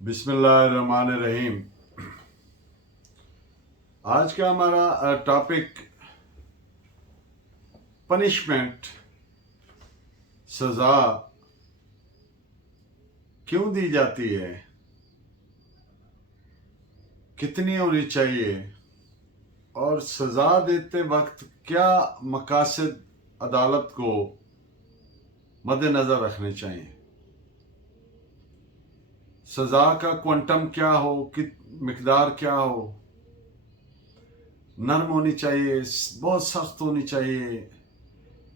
बिस्मिल्लाहिर्रहमानिर्रहीम। आज का हमारा टॉपिक पनिशमेंट, सज़ा क्यों दी जाती है, कितनी होनी चाहिए और सज़ा देते वक्त क्या मकासद अदालत को मद्देनज़र रखने चाहिए। सज़ा का क्वांटम क्या हो, कित मिकदार क्या हो, नरम होनी चाहिए, बहुत सख्त होनी चाहिए।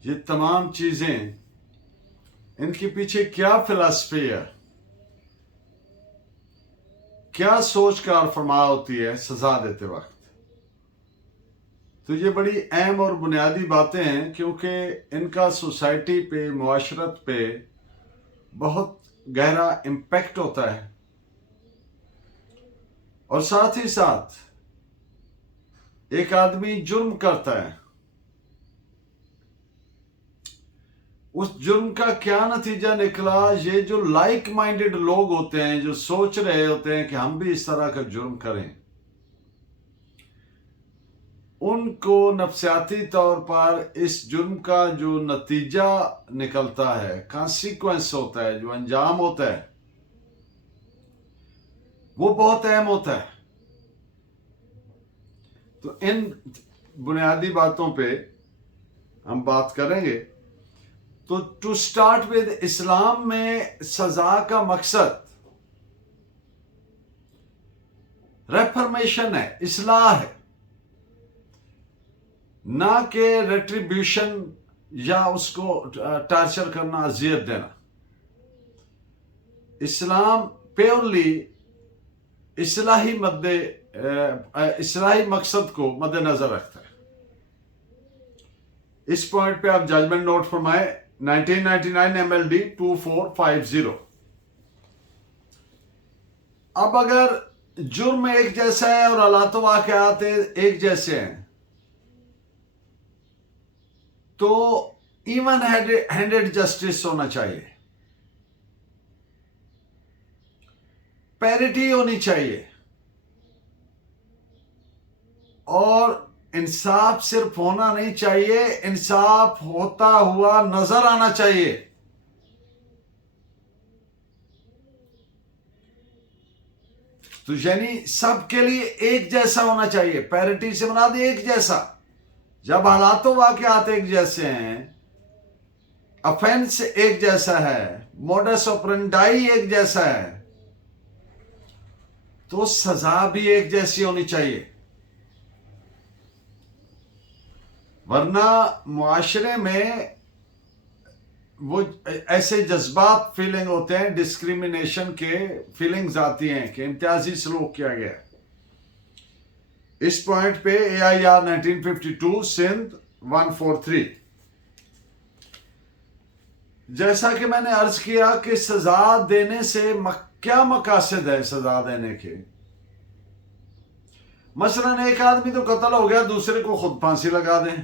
ये तमाम चीज़ें, इनके पीछे क्या फिलॉसफी है, क्या सोच कार फरमा होती है सज़ा देते वक्त। तो ये बड़ी अहम और बुनियादी बातें हैं, क्योंकि इनका सोसाइटी पे, मुआशरत पे बहुत गहरा इम्पैक्ट होता है। और साथ ही साथ एक आदमी जुर्म करता है, उस जुर्म का क्या नतीजा निकला। ये जो लाइक माइंडेड लोग होते हैं, जो सोच रहे होते हैं कि हम भी इस तरह का जुर्म करें, उनको नफ्सियाती तौर पर इस जुर्म का जो नतीजा निकलता है, कॉन्सिक्वेंस होता है, जो अंजाम होता है, वो बहुत अहम होता है। तो इन बुनियादी बातों पे हम बात करेंगे। तो टू स्टार्ट विद, इस्लाम में सजा का मकसद रेफर्मेशन है, इस्लाह है, ना कि रेट्रीब्यूशन या उसको टार्चर करना, अजियत देना। इस्लाम प्योरली इस्लाही मकसद को मद्देनजर रखता है। इस पॉइंट पे आप जजमेंट नोट फरमाए, 1999 MLD 2450। अब अगर जुर्म एक जैसा है और हालात वाक़यात एक जैसे हैं, तो इवन हैंडेड जस्टिस होना चाहिए, पैरिटी होनी चाहिए, और इंसाफ सिर्फ होना नहीं चाहिए, इंसाफ होता हुआ नजर आना चाहिए। तो यानी सबके लिए एक जैसा होना चाहिए। पैरिटी से बना दे एक जैसा। जब हालातों वाक़यात एक जैसे हैं, ऑफेंस एक जैसा है, मोडस ऑपरेंडाई एक जैसा है, तो सजा भी एक जैसी होनी चाहिए। वरना मुआशरे में वो ऐसे जज्बात फीलिंग होते हैं, डिस्क्रिमिनेशन के फीलिंग्स आती हैं कि इम्तियाजी सलूक किया गया। इस पॉइंट पे AIR 1952 सिंध 143। जैसा कि मैंने अर्ज किया कि सजा देने से क्या मकासद है सजा देने के। मसलन एक आदमी तो कत्ल हो गया, दूसरे को खुद फांसी लगा दें,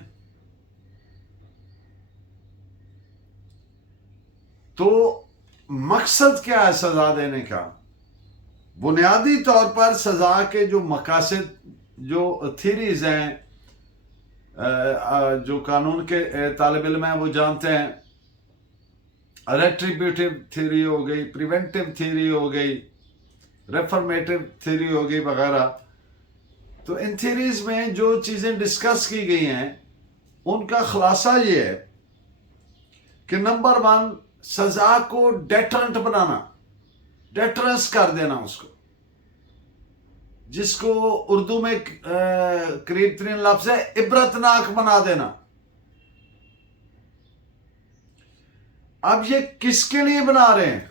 तो मकसद क्या है सजा देने का। बुनियादी तौर पर सजा के जो मकासद, जो थीरीज हैं, जो कानून के तालिब इल्म हैं वो जानते हैं। रेट्रीब्यूटिव थ्योरी हो गई, प्रिवेंटिव थ्योरी हो गई, रेफर्मेटिव थ्योरी हो गई वगैरह। तो इन थ्योरीज में जो चीज़ें डिस्कस की गई हैं, उनका खुलासा ये है कि नंबर 1, सजा को डेटरेंट बनाना, डेटरेंस कर देना उसको, जिसको उर्दू में करीब तरीन लफ्ज है इबरतनाक बना देना। अब ये किसके लिए बना रहे हैं?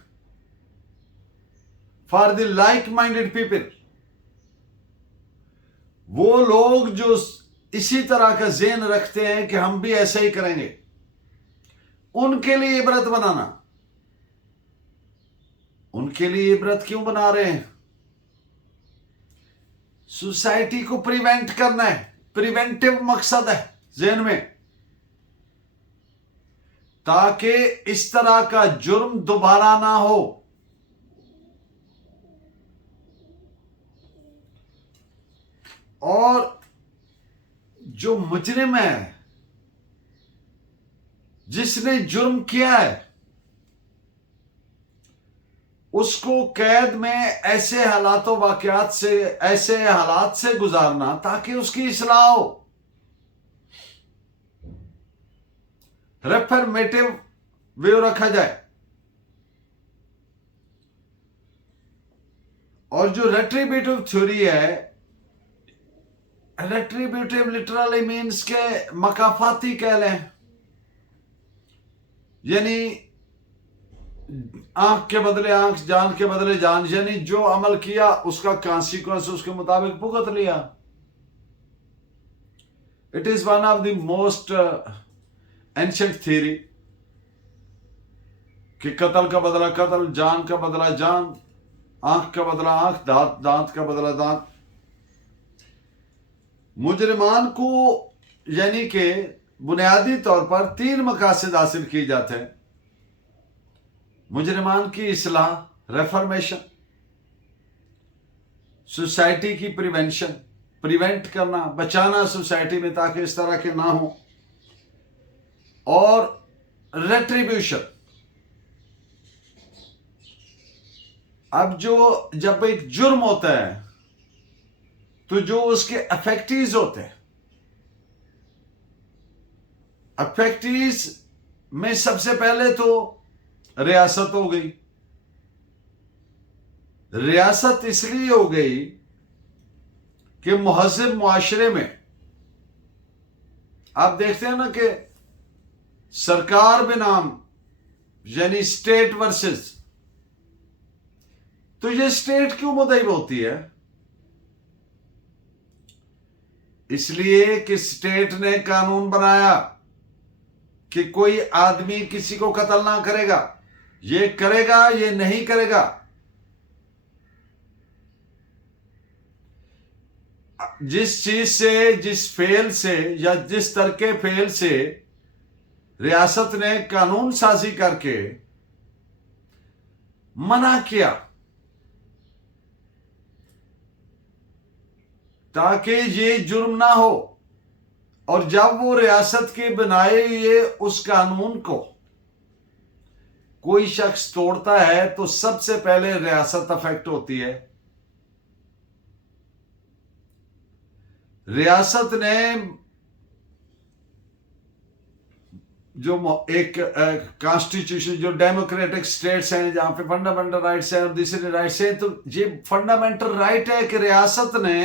For the like minded people. वो लोग जो इसी तरह का ज़हन रखते हैं कि हम भी ऐसे ही करेंगे, उनके लिए इबरत बनाना। उनके लिए इबरत क्यों बना रहे हैं? सोसाइटी को प्रिवेंट करना है, प्रिवेंटिव मकसद है ज़हन में, ताकि इस तरह का जुर्म दोबारा ना हो। और जो मुजरिम है, जिसने जुर्म किया है, उसको कैद में ऐसे हालातों वाकयात से, ऐसे हालात से गुजारना ताकि उसकी इस्लाह हो। रेफर्मेटिव व्यू रखा जाए। और जो रेट्रीब्यूटिव थ्योरी है, रेट्रीब्यूटिव लिटरली मीन्स के मकाफाती कह लें, यानी आंख के बदले आंख, जान के बदले जान, यानी जो अमल किया उसका कॉन्सिक्वेंस उसके मुताबिक भुगत लिया। It is one of the most ancient theory कि कत्ल का बदला कत्ल, जान का बदला जान, आंख का बदला आंख, दांत का बदला दांत। मुजरिमान को यानी कि बुनियादी तौर पर 3 मकासद हासिल किए जाते हैं। मुजरिमान की इस्लाह, रेफर्मेशन, सोसाइटी की प्रिवेंशन, प्रिवेंट करना, बचाना सोसाइटी में ताकि इस तरह के ना हो, और रेट्रीब्यूशन। अब जब एक जुर्म होता है तो जो उसके अफेक्टीज होते हैं, अफेक्टीज में सबसे पहले तो रियासत हो गई। रियासत इसलिए हो गई कि मुहज़्ज़ब मुआशरे में आप देखते हैं ना कि सरकार बनाम यानी स्टेट वर्सेस, तो ये स्टेट क्यों मुद्दई होती है? इसलिए कि स्टेट ने कानून बनाया कि कोई आदमी किसी को कत्ल ना करेगा, ये करेगा ये नहीं करेगा। जिस चीज से, जिस फेल से या जिस तरह के फेल से रियासत ने कानून साजी करके मना किया ताकि ये जुर्म ना हो, और जब वो रियासत के बनाए हुए उस कानून को कोई शख्स तोड़ता है तो सबसे पहले रियासत अफेक्ट होती है। रियासत ने जो एक कॉन्स्टिट्यूशन, जो डेमोक्रेटिक स्टेट्स हैं जहां पे फंडामेंटल राइट्स हैं और दूसरे राइट्स हैं, तो ये फंडामेंटल राइट है कि रियासत ने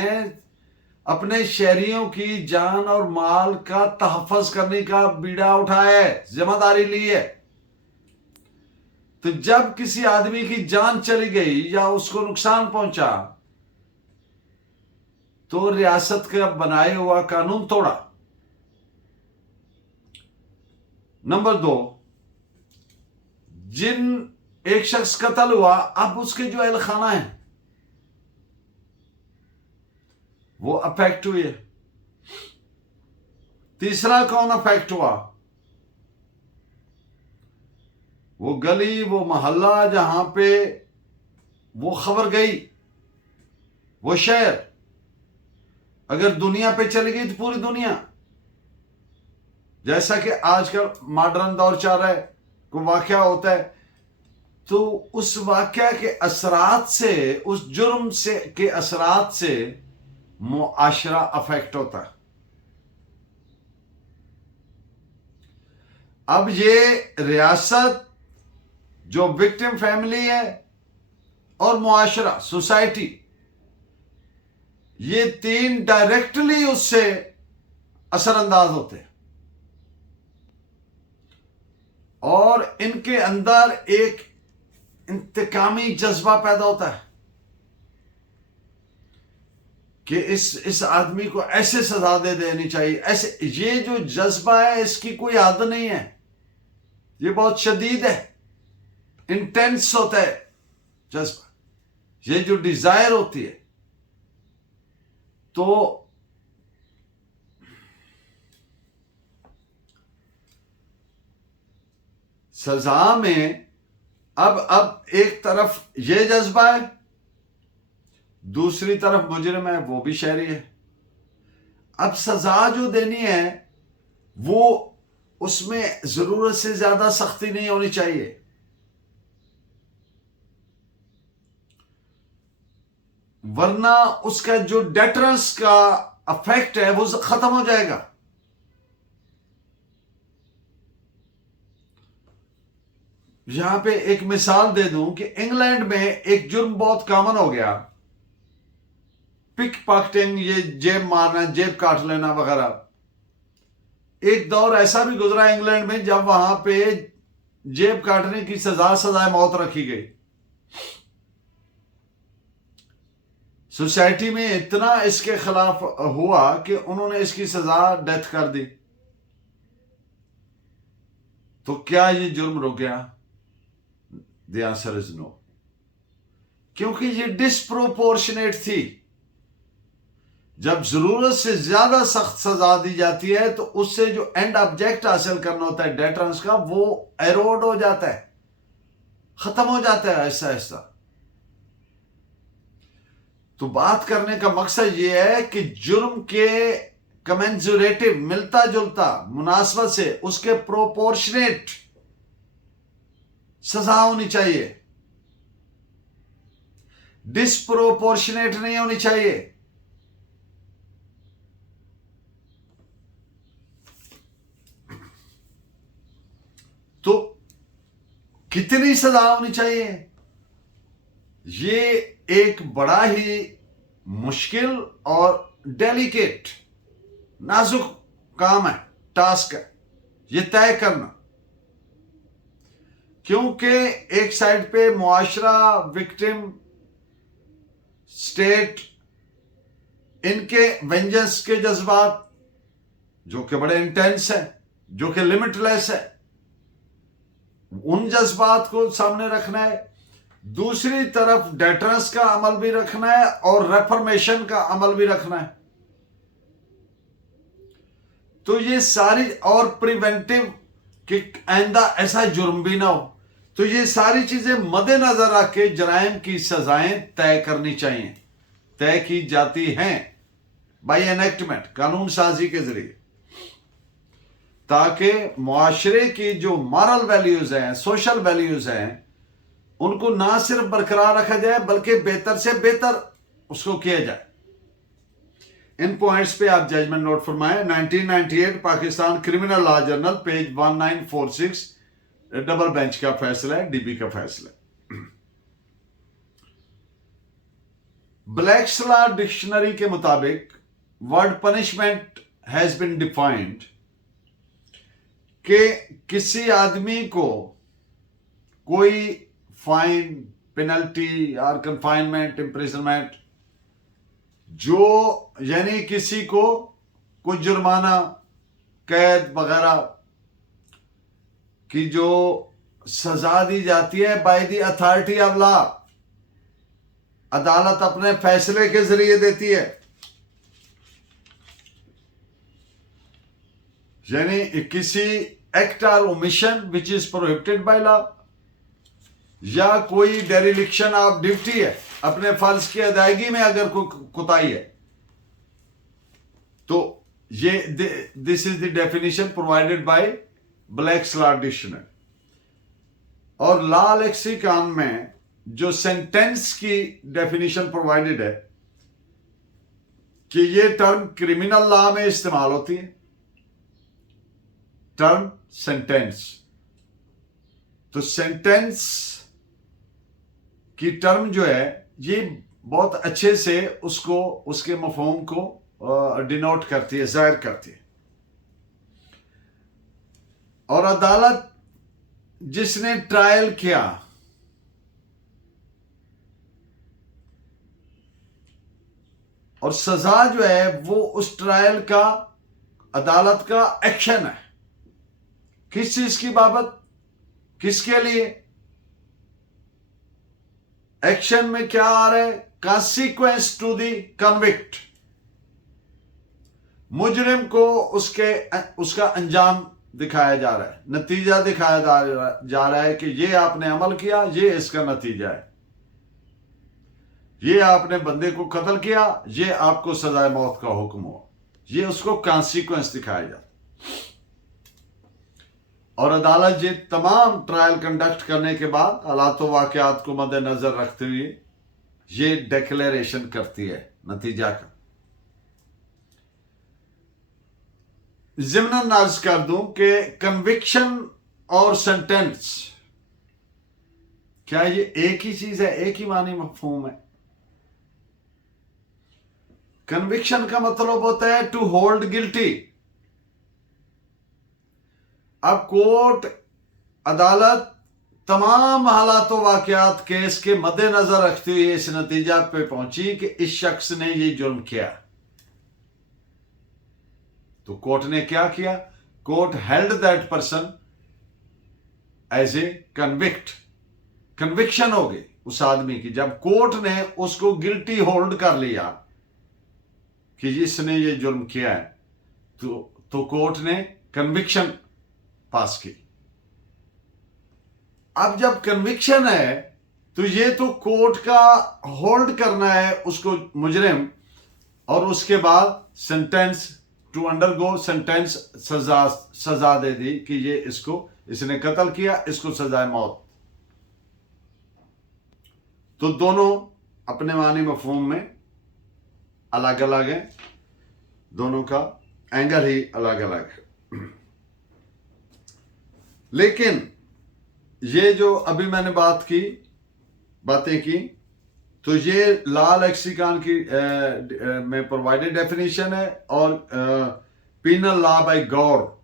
अपने शहरियों की जान और माल का तहफ़्फ़ुज़ करने का बीड़ा उठाया है, जिम्मेदारी ली है। तो जब किसी आदमी की जान चली गई या उसको नुकसान पहुंचा तो रियासत का बनाए हुआ कानून तोड़ा। नंबर 2, एक शख्स कत्ल हुआ, अब उसके जो अहल खाना है वो अफेक्ट हुए। तीसरा कौन अफेक्ट हुआ? वो गली, वो मोहल्ला जहां पे वो खबर गई, वो शहर। अगर दुनिया पे चली गई तो पूरी दुनिया, जैसा कि आजकल मॉडर्न दौर चल रहा है, कोई वाकया होता है तो उस वाकया के असरात से, उस जुर्म से के असरात से मुआशरा अफेक्ट होता है। अब ये रियासत, जो विक्टिम फैमिली है, और मुआशरा, सोसाइटी, ये 3 डायरेक्टली उससे असरअंदाज होते हैं और इनके अंदर एक इंतकामी जज्बा पैदा होता है कि इस आदमी को ऐसे सजा दे देनी चाहिए, ऐसे। ये जो जज्बा है इसकी कोई हद नहीं है, ये बहुत शदीद है, इंटेंस होता है जज्बा। ये जो डिजायर होती है, तो सजा में अब एक तरफ ये जज्बा है, दूसरी तरफ मुजरिम है, वो भी शहरी है, अब सजा जो देनी है वो उसमें जरूरत से ज्यादा सख्ती नहीं होनी चाहिए। वरना उसका जो डेटरेंस का इफेक्ट है वो खत्म हो जाएगा। यहां पे एक मिसाल दे दूं कि इंग्लैंड में एक जुर्म बहुत कॉमन हो गया, पिक पॉकेटिंग, ये जेब मारना, जेब काट लेना वगैरह। एक दौर ऐसा भी गुजरा इंग्लैंड में जब वहां पे जेब काटने की सजाए मौत रखी गई। सोसाइटी में इतना इसके खिलाफ हुआ कि उन्होंने इसकी सजा डेथ कर दी। तो क्या ये जुर्म रुक गया? द आंसर इज नो, क्योंकि ये डिस्प्रोपोर्शनेट थी। जब जरूरत से ज्यादा सख्त सजा दी जाती है तो उससे जो एंड ऑब्जेक्ट हासिल करना होता है डेटरेंस का, वो एरोड हो जाता है, खत्म हो जाता है ऐसा ऐसा। तो बात करने का मकसद यह है कि जुर्म के कमेंजुरेटिव, मिलता जुलता, मुनासबत से उसके प्रोपोर्शनेट सजा होनी चाहिए, डिस्प्रोपोर्शनेट नहीं होनी चाहिए। तो कितनी सजा होनी चाहिए, ये एक बड़ा ही मुश्किल और डेलिकेट, नाजुक काम है, टास्क है ये तय करना। क्योंकि एक साइड पे मुआशरा, विक्टिम, स्टेट, इनके वेंजेंस के जज्बात जो कि बड़े इंटेंस है, जो कि लिमिटलेस है, उन जज्बात को सामने रखना है। दूसरी तरफ डेटरेंस का अमल भी रखना है और रेफर्मेशन का अमल भी रखना है। तो ये सारी, और प्रिवेंटिव कि आइंदा ऐसा जुर्म भी ना हो, तो ये सारी चीजें मद्देनजर रख के जराइम की सजाएं तय करनी चाहिए, तय की जाती हैं बाय एनेक्टमेंट, कानून साजी के जरिए, ताकि मुआशरे की जो मॉरल वैल्यूज हैं, सोशल वैल्यूज हैं, उनको ना सिर्फ बरकरार रखा जाए बल्कि बेहतर से बेहतर उसको किया जाए। इन पॉइंट्स पे आप जजमेंट नोट फरमाएं। 1998 Pakistan criminal law journal, page 1946, double bench का फैसला है, डीबी का फैसला है। ब्लैक्स लॉ डिक्शनरी के मुताबिक word punishment has been defined कि किसी आदमी को कोई फाइन, पेनल्टी और कंफाइनमेंट, इम्प्रिजनमेंट, जो यानी किसी को कुछ जुर्माना, कैद वगैरह की जो सजा दी जाती है by the authority of law, अदालत अपने फैसले के जरिए देती है। यानी किसी एक्ट और omission which is prohibited by law, या कोई डेरिलिक्शन ऑफ ड्यूटी है, अपने फर्ज की अदायगी में अगर कोई कोताही है, तो ये this is the definition provided by blacks law dictionary. और लॉ लेक्सिकॉन में जो सेंटेंस की डेफिनेशन प्रोवाइडेड है कि ये टर्म क्रिमिनल लॉ में इस्तेमाल होती है, टर्म सेंटेंस। तो सेंटेंस की टर्म जो है ये बहुत अच्छे से उसको, उसके मफहूम को डिनोट करती है, जाहिर करती है। और अदालत जिसने ट्रायल किया, और सजा जो है वो उस ट्रायल का, अदालत का एक्शन है। किस चीज की बाबत, किसके लिए? एक्शन में क्या आ रहा है? कॉन्सिक्वेंस टू दी कन्विक्ट, मुजरिम को उसका अंजाम दिखाया जा रहा है, नतीजा दिखाया जा रहा है कि ये आपने अमल किया, ये इसका नतीजा है, ये आपने बंदे को कत्ल किया, ये आपको सजाए मौत का हुक्म हुआ। ये उसको कॉन्सिक्वेंस दिखाया जाता। और अदालत ये तमाम ट्रायल कंडक्ट करने के बाद हालात वाक़यात को मद्देनजर रखते हुए ये डिक्लेरेशन करती है नतीजा का। ज़िम्नन अर्ज कर दूं कि कन्विक्शन और सेंटेंस क्या ये एक ही चीज है, एक ही मानी मफहूम है? कन्विक्शन का मतलब होता है टू होल्ड गिल्टी। अब कोर्ट, अदालत तमाम हालात वाक़यात केस के मद्देनजर रखते हुए इस नतीजा पे पहुंची कि इस शख्स ने ये जुर्म किया। तो कोर्ट ने क्या किया? Court held that person as a convict. Conviction हो गई उस आदमी की। जब कोर्ट ने उसको गिल्टी होल्ड कर लिया कि जिसने ये जुर्म किया है, तो कोर्ट ने कन्विक्शन पास की। अब जब कन्विक्शन है तो ये तो कोर्ट का होल्ड करना है उसको, मुजरिम, और उसके बाद सेंटेंस टू अंडरगो सेंटेंस, सजा दे दी कि ये इसने कत्ल किया, इसको सजाए मौत। तो दोनों अपने मानी मफहूम में अलग अलग है, दोनों का एंगल ही अलग अलग है। लेकिन ये जो अभी मैंने बातें की, तो ये लॉ लेक्सिकॉन की में प्रोवाइडेड डेफिनेशन है, और penal law by Gour,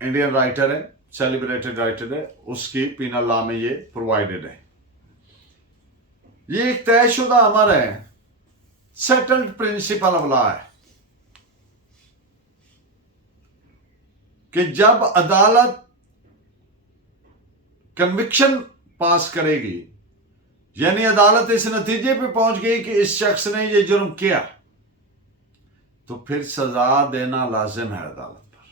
Indian writer है, सेलिब्रेटेड राइटर है, उसकी पीनल लॉ में ये प्रोवाइडेड है। ये एक तयशुदा अमर है, सेटल्ड प्रिंसिपल ऑफ लॉ है कि जब अदालत कन्विक्शन पास करेगी, यानी अदालत इस नतीजे पे पहुंच गई कि इस शख्स ने ये जुर्म किया, तो फिर सजा देना लाजिम है अदालत पर।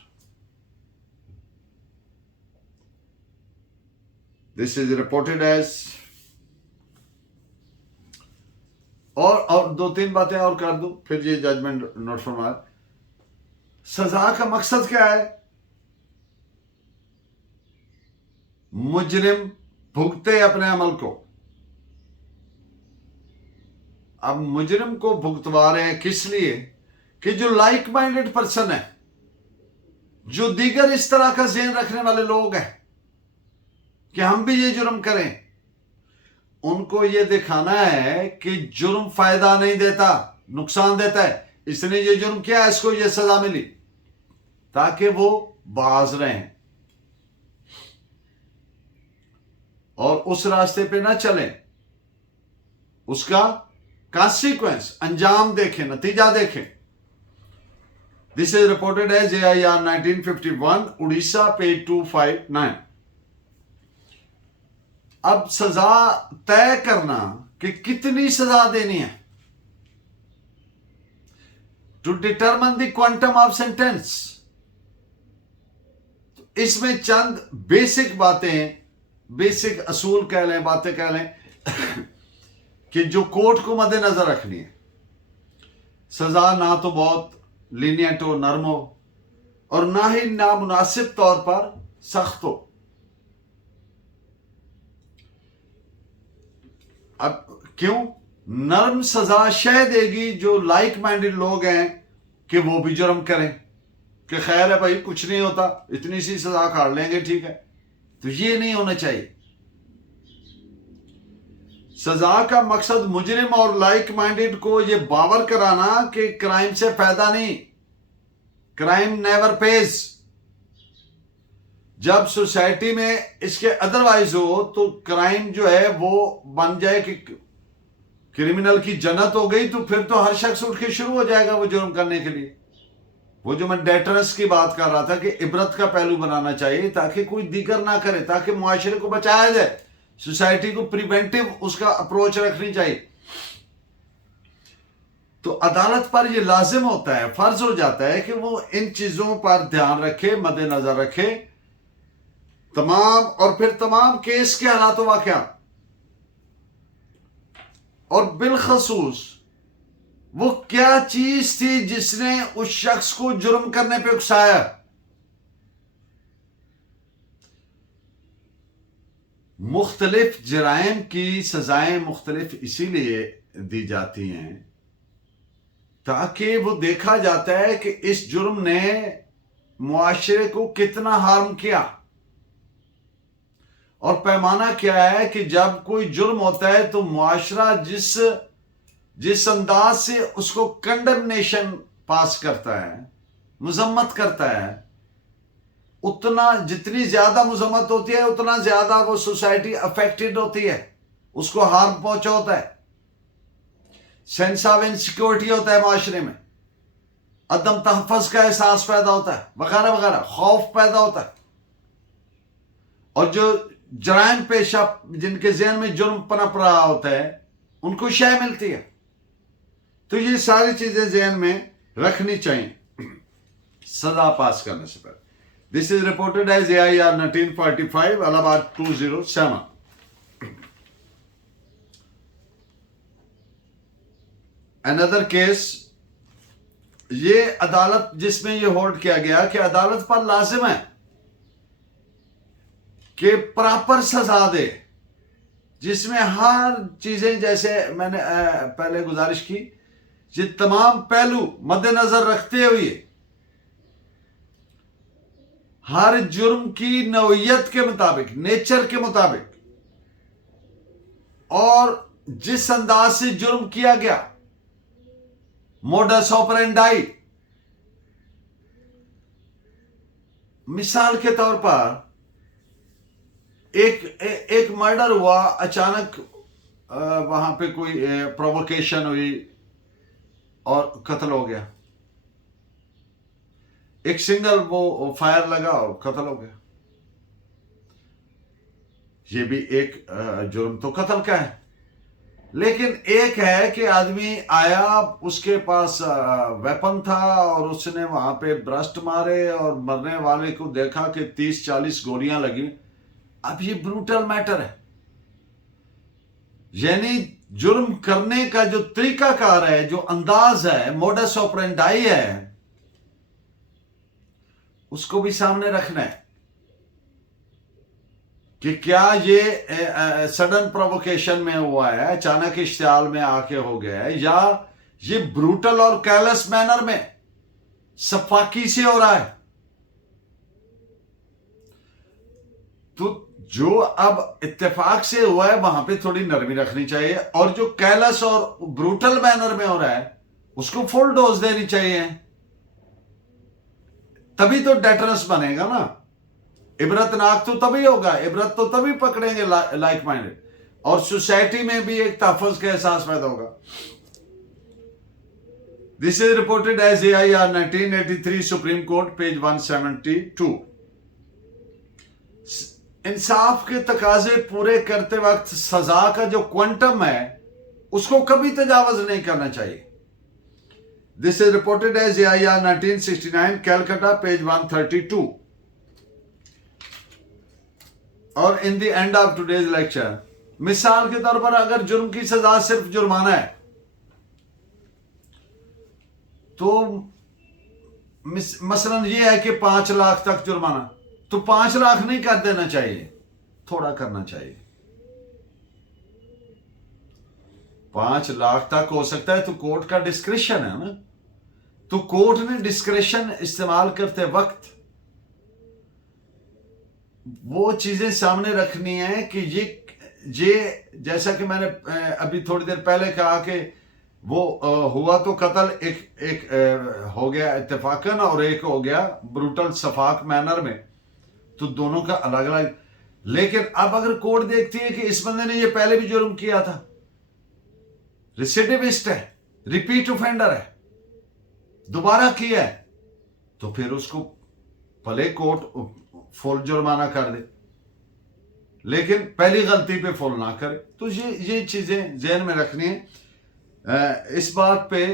This is reported as. और दो तीन बातें और कर दूं, फिर ये जजमेंट नोट फरमाए। सजा का मकसद क्या है? मुजरिम भुगते अपने अमल को। अब मुजरिम को भुगतवा रहे हैं किस लिए? कि जो लाइक माइंडेड पर्सन है, जो दीगर इस तरह का ज़हन रखने वाले लोग हैं कि हम भी ये जुर्म करें, उनको ये दिखाना है कि जुर्म फायदा नहीं देता, नुकसान देता है। इसने ये जुर्म किया, इसको ये सजा मिली, ताकि वो बाज रहें और उस रास्ते पे ना चलें, उसका कॉन्सिक्वेंस, अंजाम देखें, नतीजा देखें। This is reported as AIR 1951, Orissa, page 259। अब सजा तय करना कि कितनी सजा देनी है, to determine the quantum of sentence. इसमें चंद बेसिक बातें, बेसिक असूल कह लें, बातें कह लें कि जो कोर्ट को मद्देनजर रखनी है। सजा ना तो बहुत लीनियंट हो, नरम हो, और ना ही नामुनासिब तौर पर सख्त हो। अब क्यों? नरम सजा शह देगी जो लाइक माइंडेड लोग हैं कि वो भी जुर्म करें, कि खैर है भाई, कुछ नहीं होता, इतनी सी सजा काट लेंगे, ठीक है। तो ये नहीं होना चाहिए। सजा का मकसद मुजरिम और लाइक माइंडेड को ये बावर कराना कि क्राइम से फायदा नहीं, क्राइम नेवर पेज। जब सोसाइटी में इसके अदरवाइज हो तो क्राइम जो है वो बन जाए कि क्रिमिनल की जन्नत हो गई, तो फिर तो हर शख्स उठ के शुरू हो जाएगा वो जुर्म करने के लिए। वो जो मैं डेटरेंस की बात कर रहा था कि इबरत का पहलू बनाना चाहिए ताकि कोई दीगर ना करे, ताकि मुआशरे को बचाया जाए, सोसाइटी को प्रिवेंटिव उसका अप्रोच रखनी चाहिए। तो अदालत पर यह लाजिम होता है, फर्ज हो जाता है कि वो इन चीजों पर ध्यान रखे, मद्देनजर रखे तमाम, और फिर तमाम केस के हालात वाकया, और बिलखसूस वो क्या चीज थी जिसने उस शख्स को जुर्म करने पे उकसाया? मुख्तलिफ जराइम की सजाएं मुख्तलिफ इसीलिए दी जाती हैं ताकि वो देखा जाता है कि इस जुर्म ने मुआशरे को कितना हार्म किया। और पैमाना क्या है कि जब कोई जुर्म होता है तो मुआशरा जिस अंदाज से उसको कंडेमनेशन पास करता है, मजम्मत करता है, उतना जितनी ज्यादा मजम्मत होती है उतना ज्यादा वो सोसाइटी अफेक्टेड होती है, उसको हार्म पहुंचा होता है, सेंस ऑफ इनसिक्योरिटी होता है माशरे में, अदम तहफ़्फ़ुज़ का एहसास पैदा होता है, वगैरह वगैरह, खौफ पैदा होता है। और जो जराइम पेशा जिनके जहन में जुर्म पनप रहा होता है उनको शय मिलती है। तो ये सारी चीजें जहन में रखनी चाहिए सजा पास करने से पहले। This is reported as AIR 1945 Allahabad 207। Another case, ये अदालत जिसमें ये होल्ड किया गया कि अदालत पर लाजिम है कि प्रॉपर सजा दे जिसमें हर चीजें, जैसे मैंने पहले गुजारिश की, ये तमाम पहलू मद्देनजर रखते हुए हर जुर्म की नौइयत के मुताबिक, नेचर के मुताबिक और जिस अंदाज से जुर्म किया गया, मोडस ऑपरेंडाई। मिसाल के तौर पर एक मर्डर हुआ, अचानक वहां पे कोई प्रोवोकेशन हुई और कत्ल हो गया। एक सिंगल वो फायर लगा और कत्ल हो गया। ये भी एक जुर्म तो कत्ल का है, लेकिन एक है कि आदमी आया, उसके पास वेपन था और उसने वहां पे ब्रस्ट मारे और मरने वाले को देखा कि 30-40 गोलियां लगी। अब ये ब्रूटल मैटर है, यानी जुर्म करने का जो तरीकाकार है, जो अंदाज है, मोडस ऑपरेंडाई है, उसको भी सामने रखना है कि क्या ये सडन प्रोवोकेशन में हुआ है, अचानक इश्तियाल में आके हो गया है, या ये ब्रूटल और कैलस मैनर में सफाकी से हो रहा है। तो जो अब इत्तेफाक से हुआ है वहां पे थोड़ी नरमी रखनी चाहिए, और जो कैलस और ब्रूटल मैनर में हो रहा है उसको फुल डोज देनी चाहिए, तभी तो डेटरस बनेगा ना। इबरतनाक तो तभी होगा, इबरत तो तभी पकड़ेंगे लाइक माइंडेड, और सोसाइटी में भी एक तहफ़्फ़ुज़ का एहसास पैदा होगा। This is reported as AIR 1983 supreme court page 172। इंसाफ के तकाजे पूरे करते वक्त सजा का जो क्वांटम है उसको कभी तजावज नहीं करना चाहिए। This is reported as AIR 1969 Calcutta page 132। और in the end of today's lecture, मिसाल के तौर पर अगर जुर्म की सजा सिर्फ जुर्माना है तो मसलन ये है कि 5 लाख तक जुर्माना, तो 5 लाख नहीं कर देना चाहिए, थोड़ा करना चाहिए। 5 लाख तक हो सकता है तो कोर्ट का डिस्क्रिशन है ना, तो कोर्ट ने डिस्क्रिशन इस्तेमाल करते वक्त वो चीजें सामने रखनी है कि ये जैसा कि मैंने अभी थोड़ी देर पहले कहा कि वो हुआ तो कत्ल एक हो गया इत्तेफाकन और एक हो गया ब्रूटल सफाक मैनर में, तो दोनों का अलग अलग। लेकिन अब अगर कोर्ट देखती है कि इस बंदे ने ये पहले भी जुर्म किया था, रेसिडिविस्ट है, रिपीट ऑफेंडर है, दोबारा किया है, तो फिर उसको भले कोर्ट फुल जुर्माना कर दे, लेकिन पहली गलती पे फुल ना करे। तो ये चीजें जहन में रखनी है। इस बात पे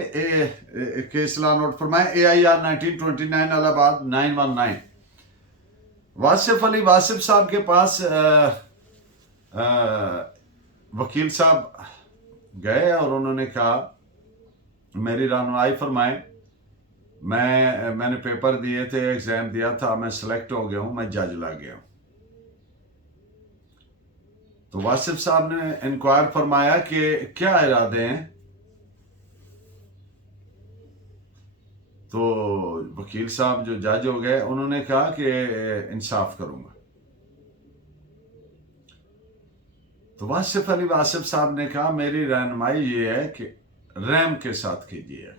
केस ला नोट फरमाए। AIR 1929 इलाहाबाद 919। वासिफ अली वासिफ साहब के पास वकील साहब गए और उन्होंने कहा मेरी रहनुमाई फरमाएं। मैंने पेपर दिए थे, एग्जाम दिया था, मैं सिलेक्ट हो गया हूं, मैं जज लग गया हूं। तो वासिफ साहब ने इंक्वायर फरमाया कि क्या इरादे हैं। तो वकील साहब जो जज हो गए, उन्होंने कहा कि इंसाफ करूंगा। तो वासिफ अली वासिफ साहब ने कहा मेरी रहनुमाई ये है कि रहम के साथ कीजिए।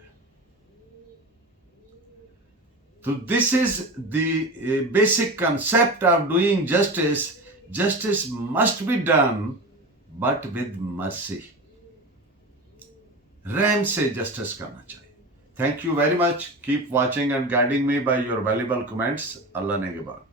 तो this is the basic concept of doing justice. Justice must be done but with mercy. रहम से जस्टिस करना चाहिए। Thank you very much. Keep watching and guiding me by your valuable comments. Allah ne ke baad.